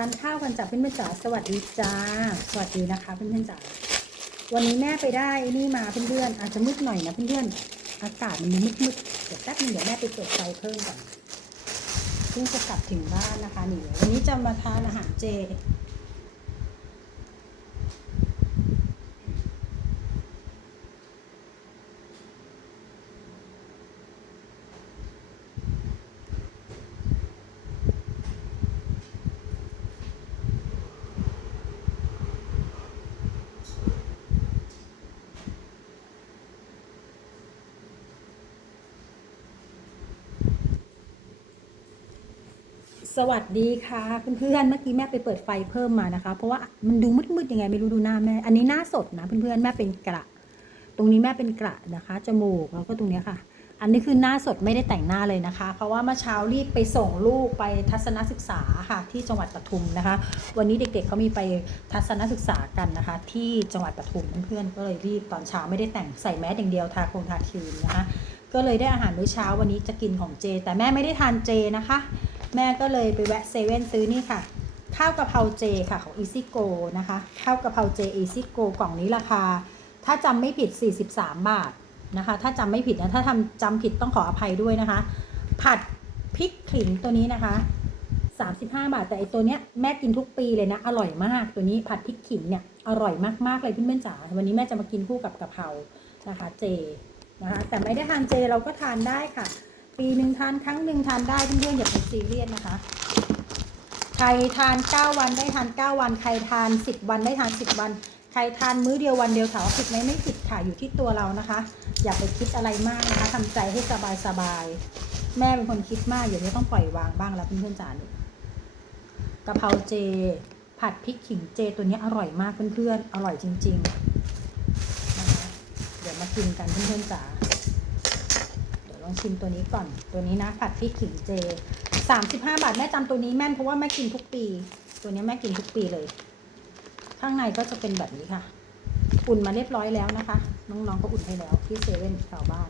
านข้าวกันจ้ะเพื่อนๆจ๋าสวัสดีจ้า สวัสดีนะคะเพื่อนๆจ๋าวันนี้แม่ไปได้นี่มาเพื่อนๆอาจจะมืดหน่อยนะเพื่อนๆอากาศมันมืดๆเดี๋ยวแป๊บนึงเดี๋ยวแม่ไปเปิดไฟเพิ่มก่อนเพิ่งจะกลับถึงบ้านนะคะนี่วันนี้จะมาทานอาหารเจ สวัสดีค่ะเพื่อนๆเมื่อกี้แม่ไปเปิดไฟเพิ่มมานะคะ เพราะว่ามันดูมืดๆยังไงไม่รู้ดูหน้าแม่ อันนี้หน้าสดนะเพื่อนๆแม่เป็นกระ ตรงนี้แม่เป็นกระนะคะจมูกแล้วก็ตรงนี้ค่ะ อันนี้คือหน้าสดไม่ได้แต่งหน้าเลยนะคะ เพราะว่าเมื่อเช้ารีบไปส่งลูกไปทัศนศึกษาค่ะที่จังหวัดปทุมนะคะ วันนี้เด็กๆเขามีไปทัศนศึกษากันนะคะ ที่จังหวัดปทุมเพื่อนๆก็เลยรีบตอนเช้าไม่ได้แต่งใส่แมสอย่างเดียวทาโคงทาครีมนะคะ ก็เลยได้อาหารมื้อเช้าวันนี้จะกินของเจ แต่แม่ไม่ได้ทานเจนะคะ แม่ก็เลยไปแวะเซเว่นซื้อนี่ค่ะ ข้าวกะเพราเจค่ะของ Easy Go นะคะ ข้าวกะเพราเจ Easy Go กล่องนี้ราคา ถ้าจำไม่ผิด 43 บาทนะคะ ถ้าจำไม่ผิดนะ ถ้าทำจำผิดต้องขออภัยด้วยนะคะ ผัดพริกขิงตัวนี้นะคะ 35 บาท แต่ไอตัวเนี้ยแม่กินทุกปีเลยนะ อร่อยมากตัวนี้ผัดพริกขิงเนี่ยอร่อยมากๆเลยเพื่อนๆจ๋าวันนี้แม่จะมากินคู่กับกะเพรานะคะเจนะคะแต่ไม่ได้ทานเจเราก็ทานได้ค่ะ ปีหนึ่งทานครั้งหนึ่งทานได้เพื่อนๆอย่าเป็นซีเรียสนะคะ ใครทาน 9 วันได้ทาน 9 วัน ใครทาน 10 วันได้ทาน 10 วัน ใครทานมื้อเดียววันเดียวถามว่าผิดไหมไม่ผิดค่ะอยู่ที่ตัวเรานะคะ อย่าไปคิดอะไรมากนะคะทำใจให้สบายสบายๆแม่เป็นคนคิดมากอย่างนี้ต้องปล่อยวางบ้างแล้วเพื่อนๆจ๋าเนี่ยกะเพราเจ ผัดพริกขิงเจตัวนี้อร่อยมากเพื่อนๆอร่อยจริงๆนะคะเดี๋ยวมากินกันเพื่อนๆจ๋า องชิมตัวนี้ก่อน ตัวนี้นะผัดพริกขิงเจ 35 บาทแม่จำตัวนี้แม่นเพราะว่าแม่กินทุกปี ตัวนี้แม่กินทุกปีเลย ข้างในก็จะเป็นแบบนี้ค่ะ อุ่นมาเรียบร้อยแล้วนะคะ น้องๆก็อุ่นให้แล้วที่เซเว่นแถวบ้าน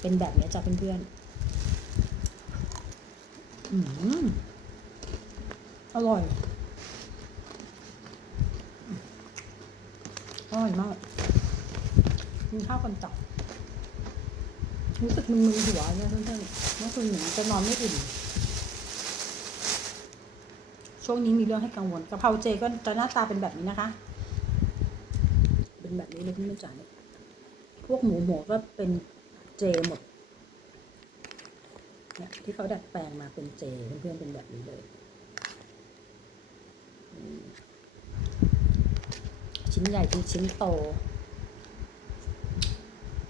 เป็นแบบนี้จ้ะเพื่อนๆอืมอร่อยอร่อยมากกินข้าวกันจับ รู้สึกมึนๆหัวเนี่ยเพื่อนๆเมื่อคืนหนูจะนอนไม่อิ่มช่วงนี้มีเรื่องให้กังวลกะเพราเจก็จะหน้าตาเป็นแบบนี้นะคะ เป็นแบบนี้เลยพี่ไม่จ๋ายพวกหมูหมูก็เป็นเจหมดเนี่ยที่เขาดัดแปลงมาเป็นเจเพื่อนๆเป็นแบบนี้เลย ชิ้นใหญ่เป็นชิ้นโต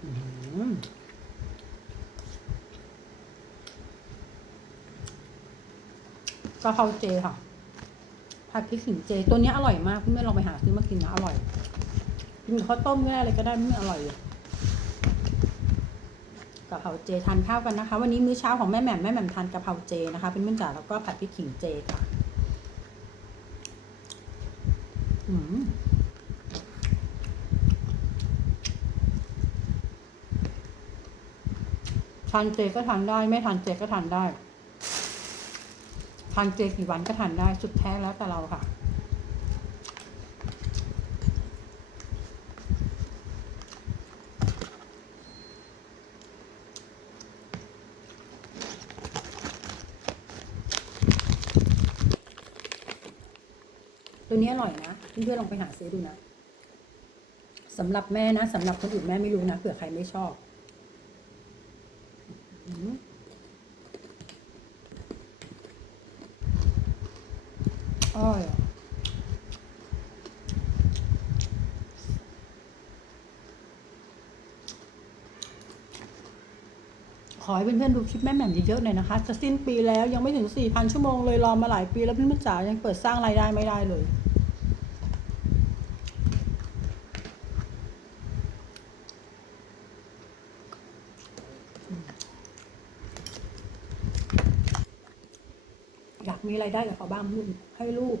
อื้อหือ กะเพราเจค่ะ ผัดพริกขิงเจ ตัวนี้อร่อยมากเพื่อนๆลองไปหาซื้อมากินนะอร่อยกินข้าวต้มก็ได้อะไรก็ได้ไม่อร่อยเลยกะเพราเจทานข้าวกันนะคะ วันนี้มื้อเช้าของแม่แหม่มแม่แหม่มทานกะเพราเจนะคะเป็นเพื่อนจ๋าแล้วก็ผัดพริกขิงเจค่ะอืมทานเจก็ทานได้ ไม่ทานเจก็ทานได้ ทานเจกี่วันก็ทานได้สุดแท้แล้วแต่เราค่ะ ตัวนี้อร่อยนะเพื่อนๆลองไปหาซื้อดูนะสำหรับแม่นะสำหรับคนอื่นแม่ไม่รู้นะเผื่อใครไม่ชอบอืม อร่อยอะขอให้ เพื่อนๆดูคลิปแม่แหม่มเยอะๆหน่อยนะคะ จะสิ้นปีแล้วยังไม่ถึง 4,000 ชั่วโมงเลยรอมาหลายปีแล้วเพื่อนๆจ๋ายังเปิดสร้างรายได้ไม่ได้เลย อยากมีรายได้กับเขาบ้างลูกให้ลูก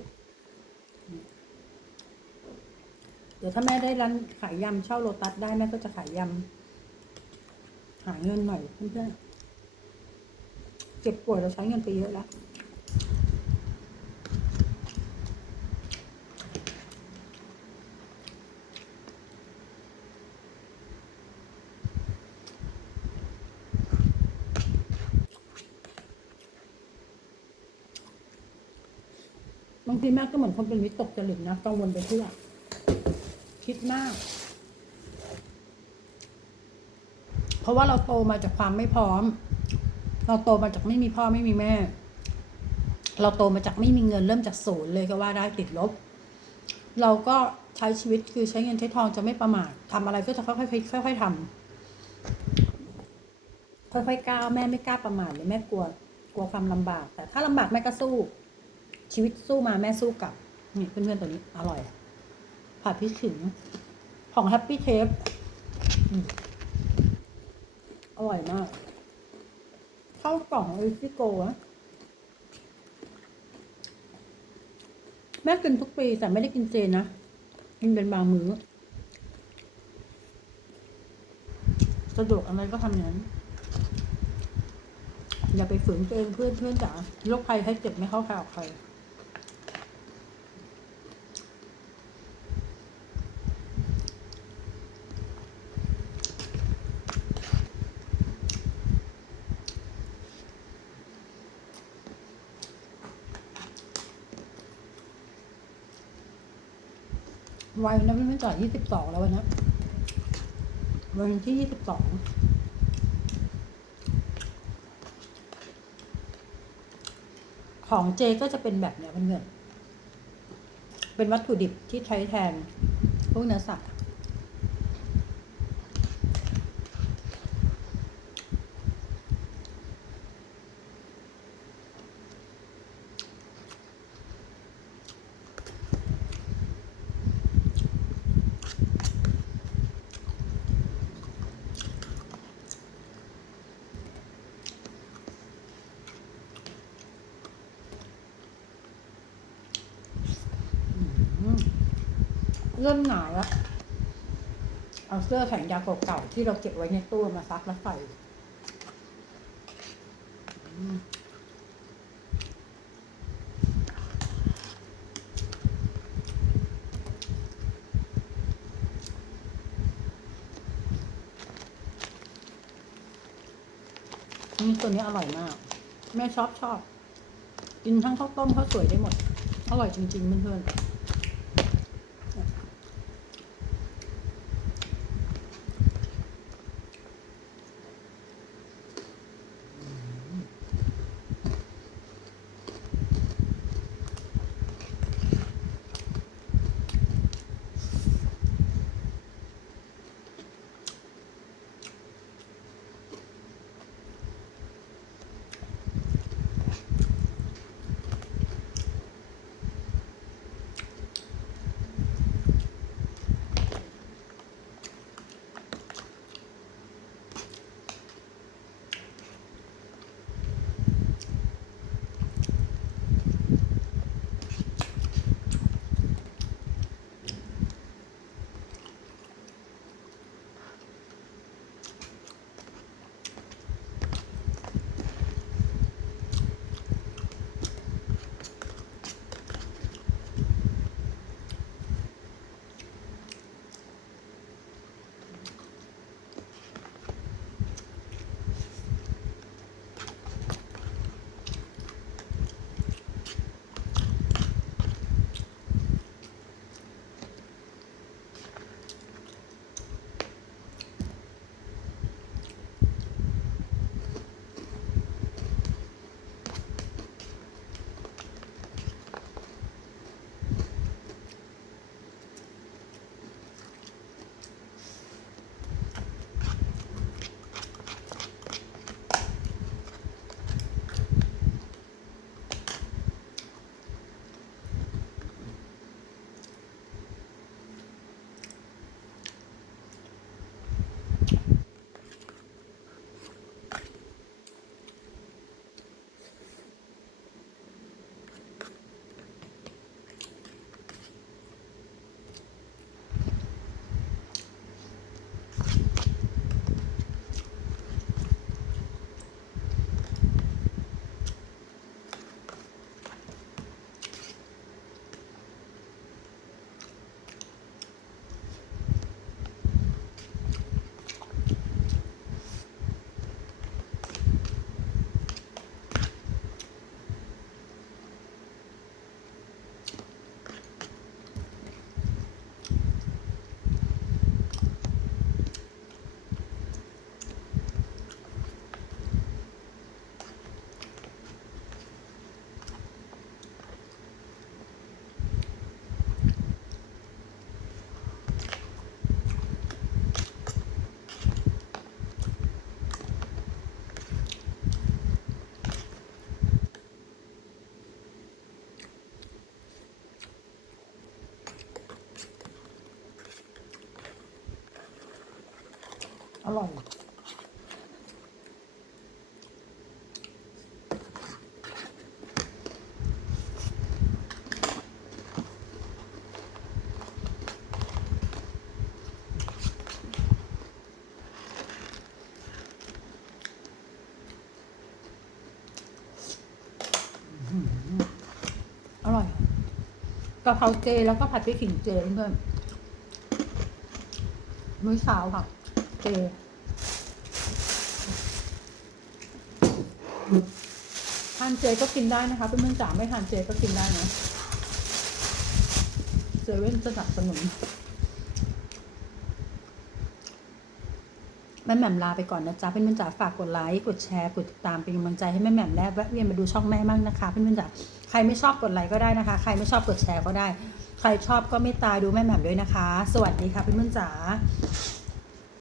เดี๋ยวถ้าแม่ได้ร้านขายยำเช่าโลตัสได้แม่ก็จะขายยำหาเงินหน่อยเพื่อนๆ เจ็บปวดเราใช้เงินไปเยอะแล้วบางทีแม่ก็เหมือนคนเป็นวิตกจริตนะกังวลไปเพื่อคิดมาก เพราะว่าเราโตมาจากความไม่พร้อม เราโตมาจากไม่มีพ่อไม่มีแม่ เราโตมาจากไม่มีเงินเริ่มจากศูนย์เลยก็ว่าได้ติดลบ เราก็ใช้ชีวิตคือใช้เงินใช้ทองจะไม่ประมาททำอะไรก็จะค่อยๆค่อยๆทำค่อยๆก้าวแม่ไม่กล้าประมาทเลยแม่กลัวกลัวความลำบาก แต่ถ้าลำบากแม่ก็สู้ ชีวิตสู้มาแม่สู้กลับนี่เพื่อนๆตัวนี้อร่อยผัดพริกขิงของแฮปปี้เทปอร่อยมาก ข้าวกล่องเอซิโกะแม่กินทุกปีแต่ไม่ได้กินเจนะกินเป็นบางมื้อสะดวกอะไรก็ทำอย่างนั้น อย่าไปฝืนตัวเองเพื่อนเพื่อนจ๋าโรคภัยให้เจ็บไม่เข้าใครออกใคร วัยนะไม่จ่ายยี่สิบสองแล้ววันนี้วันที่ยี่สิบสองของเจก็จะเป็นแบบเนี้ยเพื่อนๆเป็นวัตถุดิบที่ใช้แทนพวกเนื้อสัตว์ เริ่มหนาแล้ว เอาเสื้อแขนยาวเก่าๆที่เราเก็บไว้ในตู้มาซักแล้วใส่อืมนี่ตัวนี้อร่อยมาก แม่ชอบชอบ กินทั้งข้าวต้มข้าวสวยได้หมด อร่อยจริงๆเพื่อนๆ อร่อย อร่อยกะเพราเจแล้วก็ผัดพริกขิงเจเพื่อนมื้อเช้าค่ะ เจทานเจก็กินได้นะคะเพื่อนๆจ๋าไม่ทานเจก็กินได้นะเซเว่นสนับสนุนแม่แหม่มลาไปก่อนนะจ๊ะเพื่อนๆจ๋าฝากกดไลค์กดแชร์กดติดตามเป็นกำลังใจให้แม่แหม่มและแวะเวียนมาดูช่องแม่มั่งนะคะเพื่อนๆจ๋าใครไม่ชอบกดไลค์ก็ได้นะคะ ใครไม่ชอบกดแชร์ก็ได้ ใครชอบก็เมตตาดูแม่แหม่มด้วยนะคะ สวัสดีค่ะเพื่อนๆจ๋า